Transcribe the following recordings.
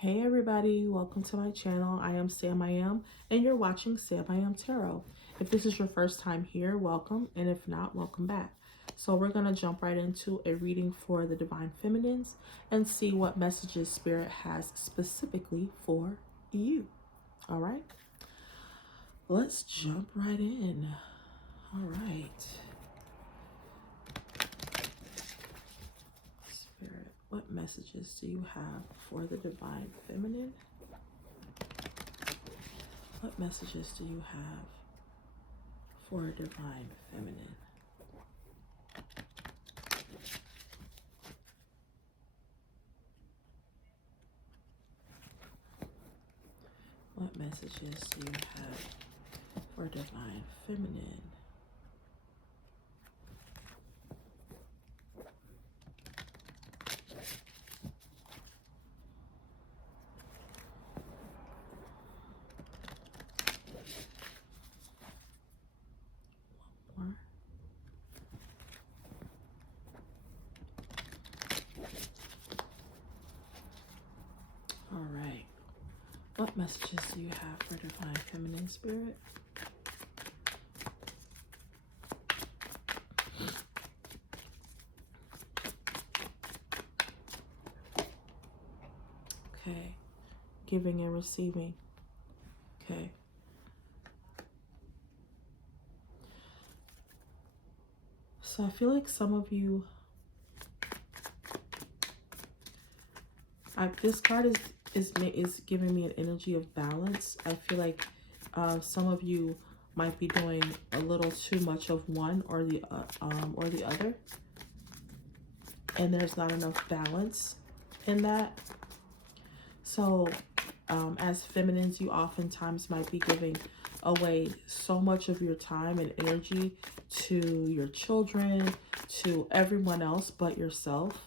Hey everybody, welcome to my channel. I am SamIAm and you're watching SamIAm Tarot. If this is your first time here, welcome, and if not, welcome back. So we're going to jump right into a reading for the Divine Feminines and see what messages Spirit has specifically for you. All right, let's jump right in. All right. Spirit, what messages do you have for the Divine Feminine? What messages do you have for a Divine Feminine? What messages do you have for Divine Feminine? One more. All right. What messages do you have for Divine Feminine, Spirit? Okay. Giving and receiving. Okay. So I feel like some of you, this card is giving me an energy of balance. I feel like some of you might be doing a little too much of one or the other, and there's not enough balance in that. So as feminines, you oftentimes might be giving away so much of your time and energy to your children, to everyone else but yourself.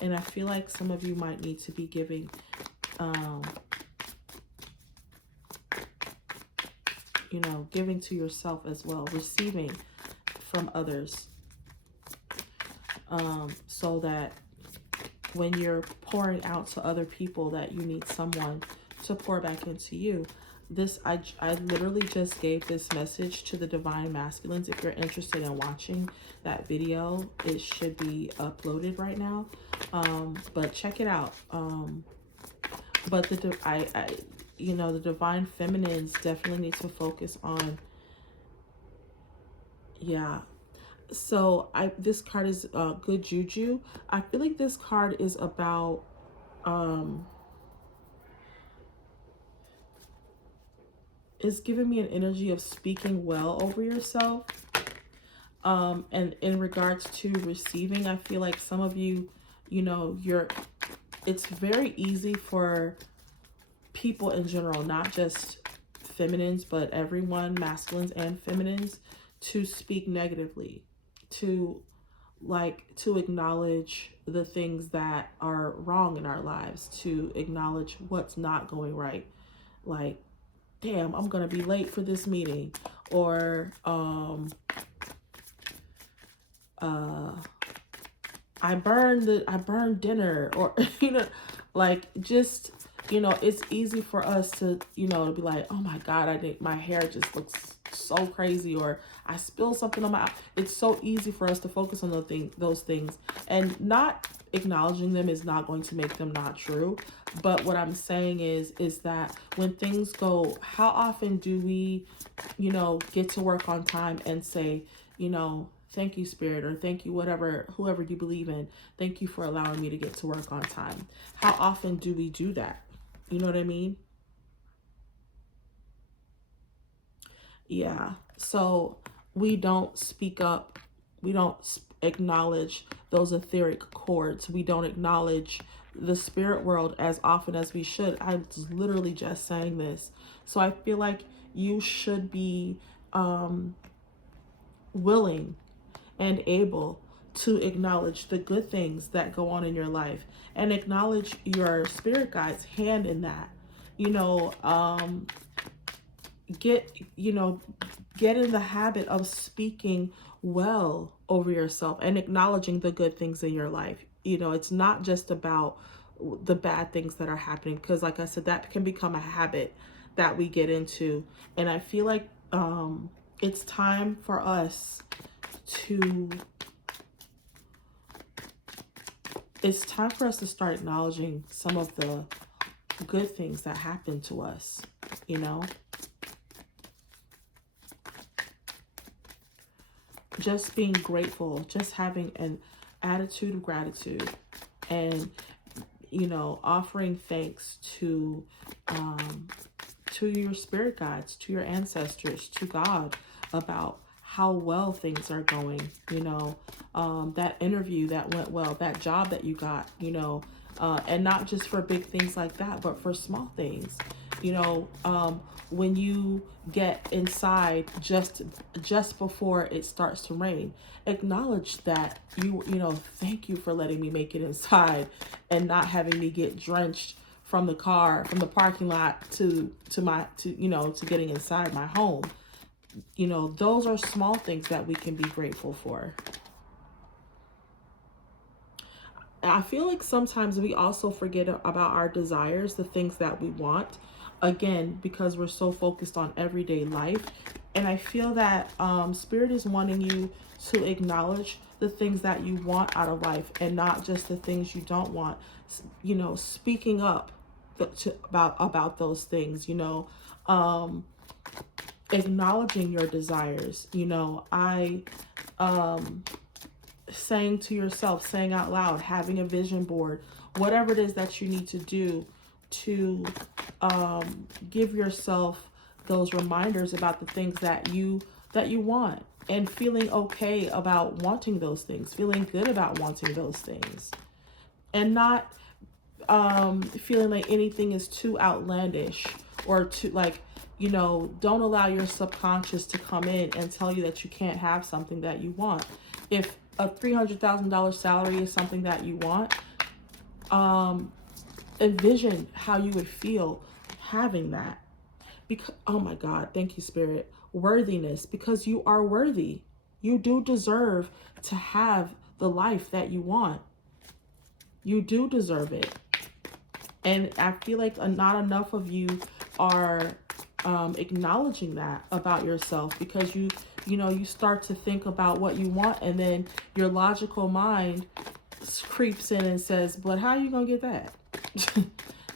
And I feel like some of you might need to be giving, giving to yourself as well, receiving from others, so that when you're pouring out to other people, that you need someone to pour back into you. I literally just gave this message to the Divine Masculines. If you're interested in watching that video, it should be uploaded right now. But check it out. But the Divine Feminines definitely need to focus on, So this card is good juju. I feel like this card is about is giving me an energy of speaking well over yourself. And in regards to receiving, I feel like some of you, it's very easy for people in general, not just feminines, but everyone, masculines and feminines, to speak negatively, to acknowledge the things that are wrong in our lives, to acknowledge what's not going right. Like, damn, I'm gonna be late for this meeting, or I burned dinner, or just it's easy for us to to be like, oh my god, I think my hair just looks so crazy, or I spilled something on my. It's so easy for us to focus on those things, and not acknowledging them is not going to make them not true. But what I'm saying is that when things go, how often do we get to work on time and say, thank you, Spirit, or thank you, whoever you believe in, thank you for allowing me to get to work on time. How often do we do that? You know what I mean? Yeah. So we don't speak up. We don't acknowledge those etheric chords. We don't acknowledge the spirit world as often as we should. I was literally just saying this. So I feel like you should be willing and able to acknowledge the good things that go on in your life, and acknowledge your spirit guide's hand in that. Get in the habit of speaking well over yourself and acknowledging the good things in your life. It's not just about the bad things that are happening, because like I said, that can become a habit that we get into. And I feel like it's time for us to start acknowledging some of the good things that happen to us, you know? Just being grateful, just having an attitude of gratitude, and, you know, offering thanks to your spirit guides, to your ancestors, to God, about how well things are going, you know, that interview that went well, that job that you got, you know, and not just for big things like that, but for small things, you know, when you get inside just before it starts to rain, acknowledge that you know, thank you for letting me make it inside and not having me get drenched from the parking lot to you know, to getting inside my home. You know, those are small things that we can be grateful for. I feel like sometimes we also forget about our desires, the things that we want, again, because we're so focused on everyday life. And I feel that Spirit is wanting you to acknowledge the things that you want out of life and not just the things you don't want. You know, speaking up about those things, you know, acknowledging your desires. You know, saying to yourself, saying out loud, having a vision board, whatever it is that you need to do to give yourself those reminders about the things that you want, and feeling okay about wanting those things, feeling good about wanting those things, and not feeling like anything is too outlandish or too, like, you know, don't allow your subconscious to come in and tell you that you can't have something that you want. If a $300,000 salary is something that you want, envision how you would feel having that. Because, oh my God, thank you, Spirit. Worthiness, because you are worthy. You do deserve to have the life that you want. You do deserve it. And I feel like not enough of you are acknowledging that about yourself, because you know, you start to think about what you want, and then your logical mind creeps in and says, but how are you gonna get that?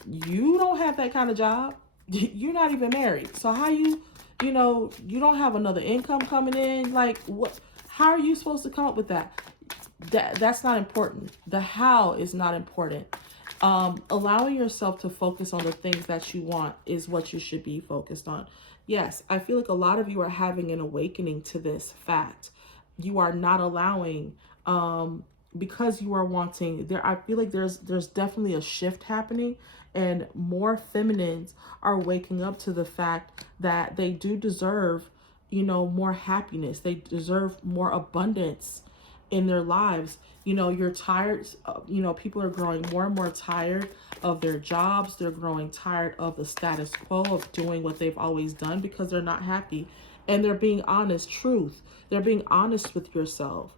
You don't have that kind of job. You're not even married. So how you know, you don't have another income coming in. Like, what? How are you supposed to come up with that? That's not important. The how is not important. Allowing yourself to focus on the things that you want is what you should be focused on. Yes, I feel like a lot of you are having an awakening to this fact. You are not allowing, because you are wanting there. I feel like there's definitely a shift happening, and more feminines are waking up to the fact that they do deserve, you know, more happiness. They deserve more abundance in their lives. You know, you're tired, you know, people are growing more and more tired of their jobs. They're growing tired of the status quo, of doing what they've always done, because they're not happy. And they're being honest, truth. They're being honest with yourself.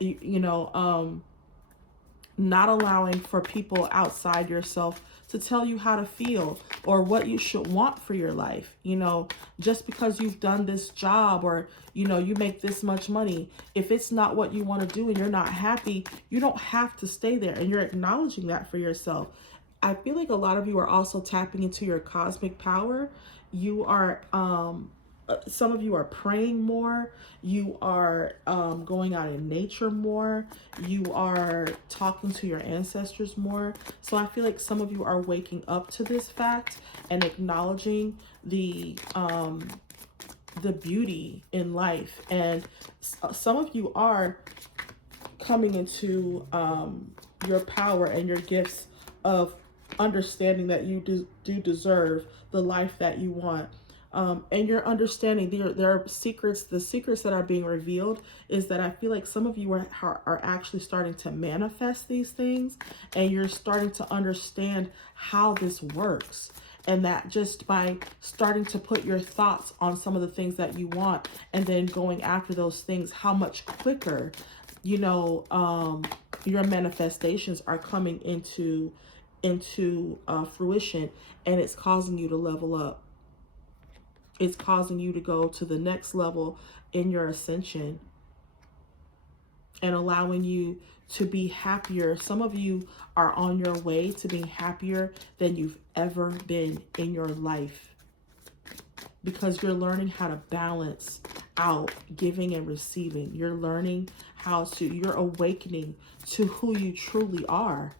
You know, not allowing for people outside yourself to tell you how to feel or what you should want for your life. You know, just because you've done this job, or, you know, you make this much money, if it's not what you want to do and you're not happy, you don't have to stay there, and you're acknowledging that for yourself. I feel like a lot of you are also tapping into your cosmic power. You are, some of you are praying more. You are going out in nature more. You are talking to your ancestors more. So I feel like some of you are waking up to this fact and acknowledging the beauty in life. And some of you are coming into your power and your gifts of understanding that you do deserve the life that you want. And you're understanding there are secrets. The secrets that are being revealed is that I feel like some of you are actually starting to manifest these things, and you're starting to understand how this works. And that just by starting to put your thoughts on some of the things that you want, and then going after those things, how much quicker, you know, your manifestations are coming into into fruition, and it's causing you to level up. It's causing you to go to the next level in your ascension and allowing you to be happier. Some of you are on your way to being happier than you've ever been in your life, because you're learning how to balance out giving and receiving. You're learning you're awakening to who you truly are.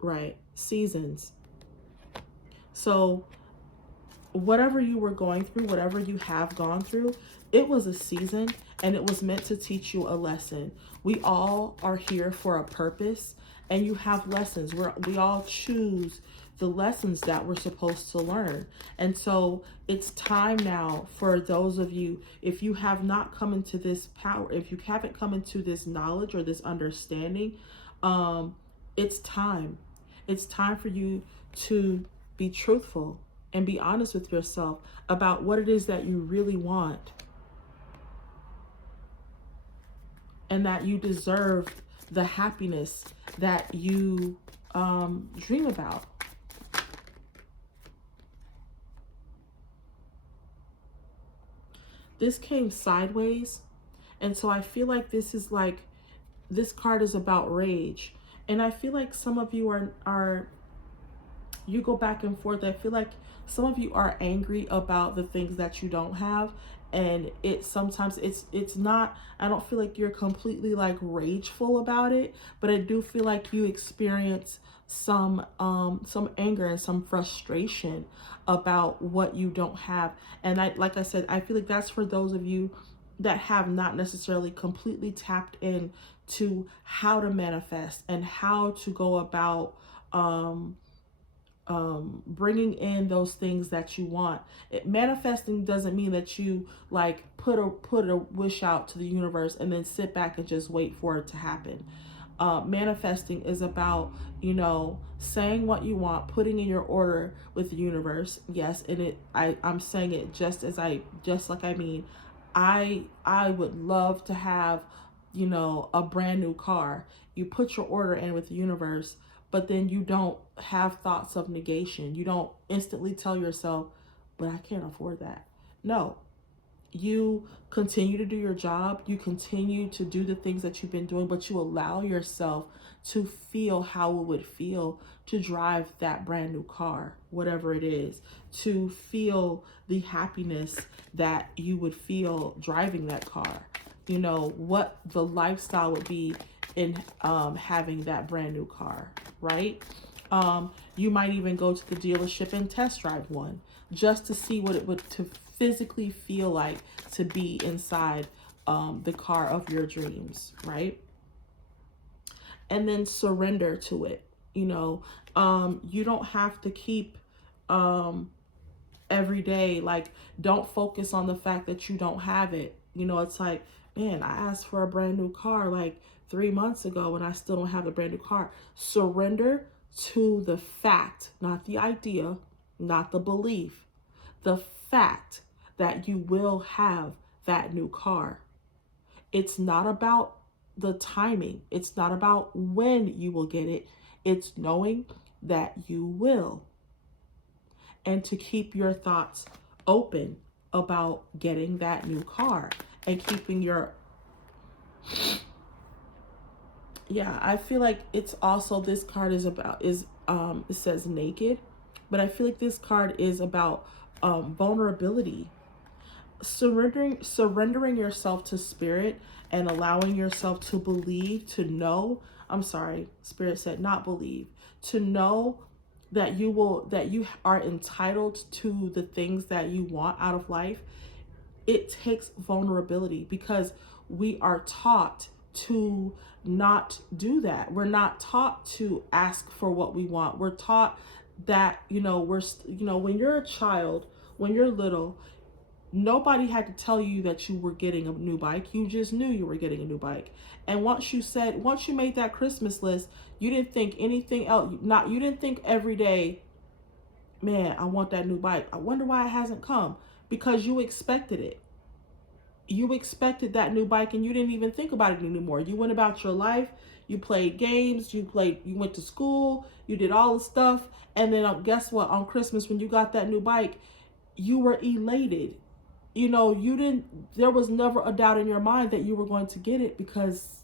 Right? Seasons. So whatever you were going through, whatever you have gone through, it was a season, and it was meant to teach you a lesson. We all are here for a purpose, and you have lessons. We all choose the lessons that we're supposed to learn. And so it's time now for those of you, if you have not come into this power, if you haven't come into this knowledge or this understanding, it's time. It's time for you to be truthful and be honest with yourself about what it is that you really want, and that you deserve the happiness that you dream about. This came sideways, and so I feel like this card is about rage, and I feel like some of you are you go back and forth. I feel like some of you are angry about the things that you don't have, and sometimes it's not, I don't feel like you're completely like rageful about it, but I do feel like you experience some anger and some frustration about what you don't have. And like I said, I feel like that's for those of you that have not necessarily completely tapped in to how to manifest and how to go about bringing in those things that you want. Manifesting doesn't mean that you like put a wish out to the universe and then sit back and just wait for it to happen. Manifesting is about, saying what you want, putting in your order with the universe. Yes, and I'm saying it just like I mean. I would love to have, a brand new car. You put your order in with the universe, but then you don't have thoughts of negation. You don't instantly tell yourself, but I can't afford that. No, you continue to do your job. You continue to do the things that you've been doing, but you allow yourself to feel how it would feel to drive that brand new car, whatever it is, to feel the happiness that you would feel driving that car. What the lifestyle would be in having that brand new car, right? You might even go to the dealership and test drive one just to see what it would to physically feel like to be inside the car of your dreams, right? And then surrender to it. You don't have to keep every day, like, don't focus on the fact that you don't have it. It's like, man, I asked for a brand new car like 3 months ago and I still don't have a brand new car. Surrender to the fact, not the idea, not the belief, the fact that you will have that new car. It's not about the timing. It's not about when you will get it. It's knowing that you will. And to keep your thoughts open about getting that new car and keeping I feel like it's also, this card is it says naked, but I feel like this card is about vulnerability. Surrendering yourself to spirit and allowing yourself to believe, to know, I'm sorry, spirit said not believe, to know that you are entitled to the things that you want out of life. It takes vulnerability, because we are taught to not do that. We're not taught to ask for what we want. We're taught that, when you're a child, when you're little, nobody had to tell you that you were getting a new bike. You just knew you were getting a new bike. And once you made that Christmas list, you didn't think anything else. You didn't think every day, man, I want that new bike. I wonder why it hasn't come. Because you expected it. you expected that new bike and you didn't even think about it anymore. You went about your life, you played games, you went to school, you did all the stuff. And then guess what? On Christmas, when you got that new bike, you were elated. You know, there was never a doubt in your mind that you were going to get it because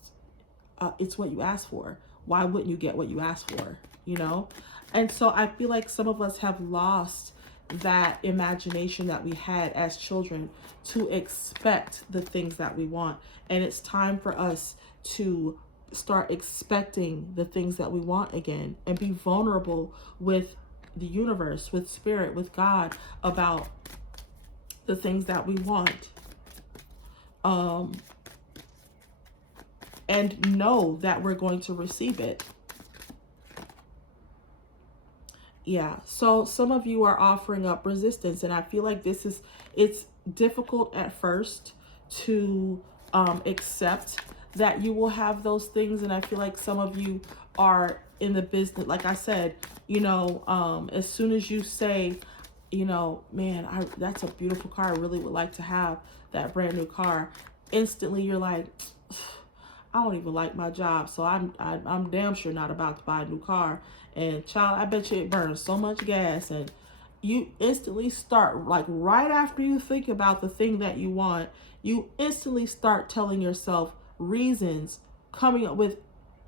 it's what you asked for. Why wouldn't you get what you asked for? You know? And so I feel like some of us have lost that imagination that we had as children to expect the things that we want. And it's time for us to start expecting the things that we want again and be vulnerable with the universe, with spirit, with God about the things that we want. And know that we're going to receive it. Yeah, so some of you are offering up resistance, and I feel like it's difficult at first to accept that you will have those things. And I feel like some of you are in the business, like I said, you know, as soon as you say, you know, man, that's a beautiful car, I really would like to have that brand new car, instantly you're like, I don't even like my job, so I'm damn sure not about to buy a new car. And child, I bet you it burns so much gas. And you instantly start, like right after you think about the thing that you want, you instantly start telling yourself reasons, coming up with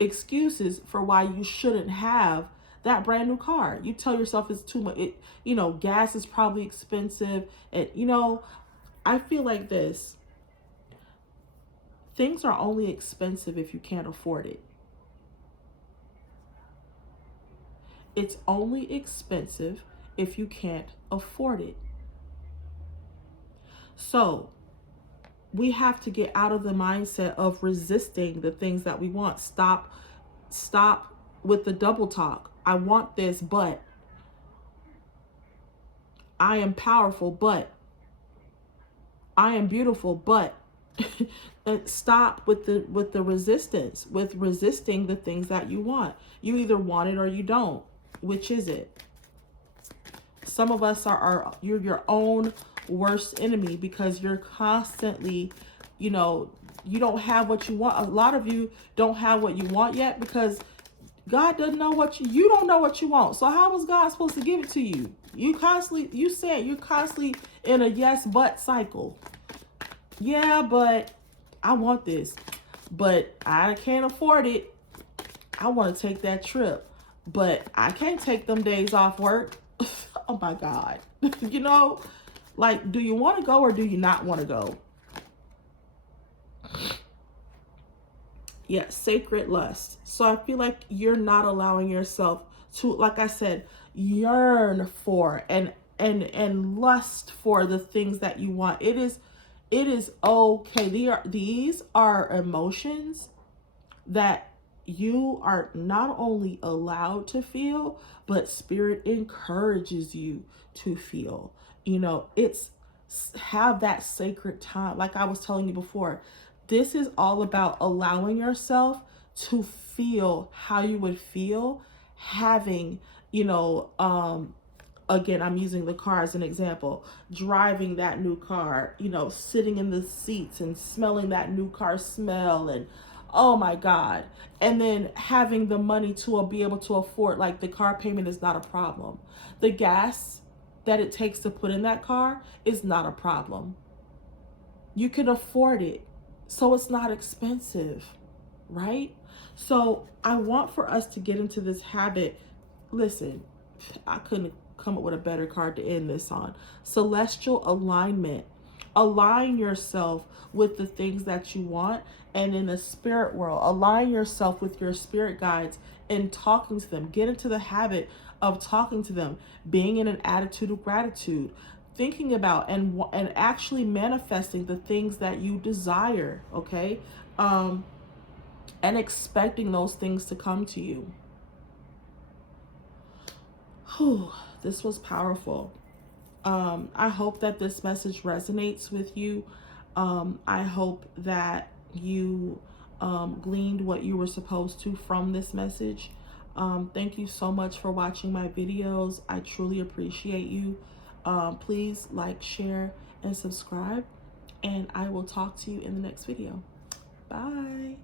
excuses for why you shouldn't have that brand new car. You tell yourself it's too much. You know, gas is probably expensive. And, you know, I feel like this. Things are only expensive if you can't afford it. It's only expensive if you can't afford it. So we have to get out of the mindset of resisting the things that we want. Stop with the double talk. I want this, but I am powerful, but I am beautiful, but stop with the resistance, with resisting the things that you want. You either want it or you don't. Which is it? Some of us you're your own worst enemy because you're constantly, you know, you don't have what you want. A lot of you don't have what you want yet because God doesn't know you don't know what you want. So how was God supposed to give it to you? You're constantly in a yes, but cycle. Yeah, but I want this, but I can't afford it. I want to take that trip, but I can't take them days off work. Oh my God. You know, like, do you want to go or do you not want to go? Yeah, sacred lust. So I feel like you're not allowing yourself to, like I said, yearn for and lust for the things that you want. It is okay. These are emotions that you are not only allowed to feel, but spirit encourages you to feel. You know, have that sacred time. Like I was telling you before, this is all about allowing yourself to feel how you would feel having, you know, again, I'm using the car as an example, driving that new car, you know, sitting in the seats and smelling that new car smell, and oh my God. And then having the money to be able to afford, like the car payment is not a problem. The gas that it takes to put in that car is not a problem. You can afford it. So it's not expensive, right? So I want for us to get into this habit. Listen, I couldn't come up with a better card to end this on. Celestial alignment. Align yourself with the things that you want, and in the spirit world, align yourself with your spirit guides and talking to them. Get into the habit of talking to them, being in an attitude of gratitude, thinking about and actually manifesting the things that you desire, okay? And expecting those things to come to you. Whew, this was powerful. I hope that this message resonates with you. I hope that you gleaned what you were supposed to from this message. Thank you so much for watching my videos. I truly appreciate you. Please like, share, and subscribe. and I will talk to you in the next video. Bye.